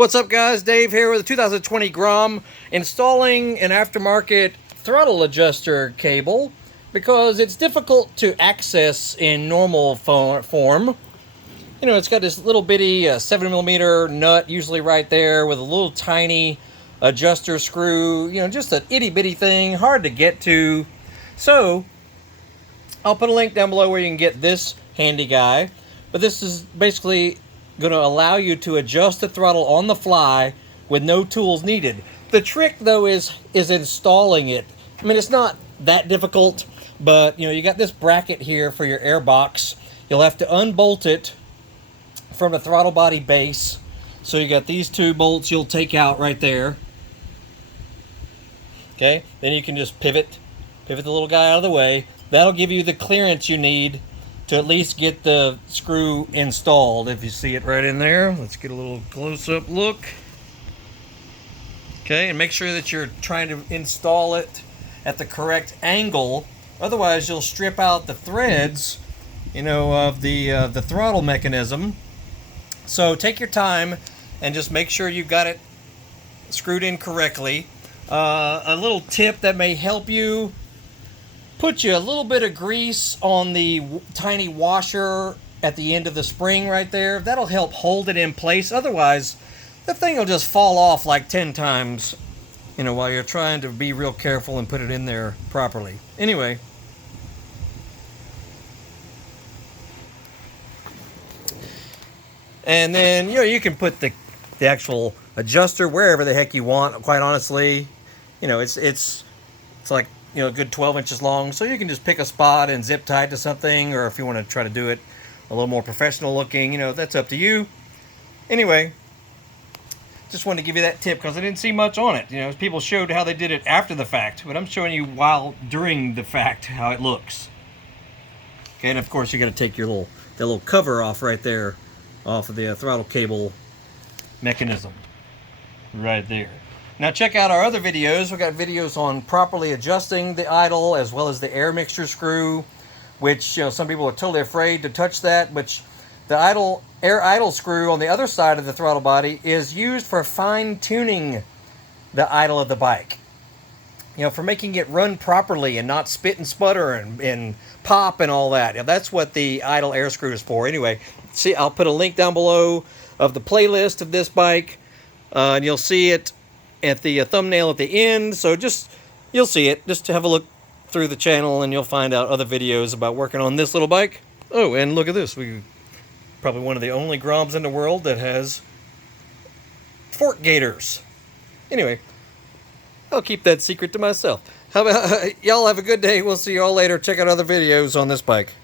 What's up, guys? Dave here with the 2020 Grom, installing an aftermarket throttle adjuster cable because it's difficult to access in normal form. You know, it's got this little bitty 7mm nut usually right there with a little tiny adjuster screw, you know, just an itty bitty thing, hard to get to. So I'll put a link down below where you can get this handy guy, but this is basically going to allow you to adjust the throttle on the fly with no tools needed. The trick though is installing it. I mean, it's not that difficult, but you know, you got this bracket here for your air box. You'll have to unbolt it from the throttle body base. So you got these two bolts you'll take out right there. Okay, then you can just pivot the little guy out of the way. That'll give you the clearance you need to at least get the screw installed. If you see it right in there, let's get a little close-up look. Okay, and make sure that you're trying to install it at the correct angle. Otherwise, you'll strip out the threads, you know, of the throttle mechanism. So take your time and just make sure you got it screwed in correctly. A little tip that may help you: put you a little bit of grease on the tiny washer at the end of the spring right there. That'll help hold it in place. Otherwise, the thing will just fall off like 10 times, you know, while you're trying to be real careful and put it in there properly. Anyway, and then, you know, you can put the actual adjuster wherever the heck you want, quite honestly. You know, it's like, you know, a good 12 inches long, so you can just pick a spot and zip tie it to something, or if you want to try to do it a little more professional looking, you know, that's up to you. Anyway, just wanted to give you that tip because I didn't see much on it. You know, people showed how they did it after the fact, but I'm showing you during the fact how it looks. Okay, and of course you got to take your little cover off right there, off of the throttle cable mechanism right there. Now check out our other videos. We've got videos on properly adjusting the idle as well as the air mixture screw, which, you know, some people are totally afraid to touch that, but the air idle screw on the other side of the throttle body is used for fine-tuning the idle of the bike. You know, for making it run properly and not spit and sputter and pop and all that. You know, that's what the idle air screw is for. Anyway, see, I'll put a link down below of the playlist of this bike, and you'll see it at the thumbnail at the end. So you'll see it. Just to have a look through the channel and you'll find out other videos about working on this little bike. Oh, and look at this. We probably one of the only Groms in the world that has fork gators. Anyway, I'll keep that secret to myself. How about y'all have a good day. We'll see y'all later. Check out other videos on this bike.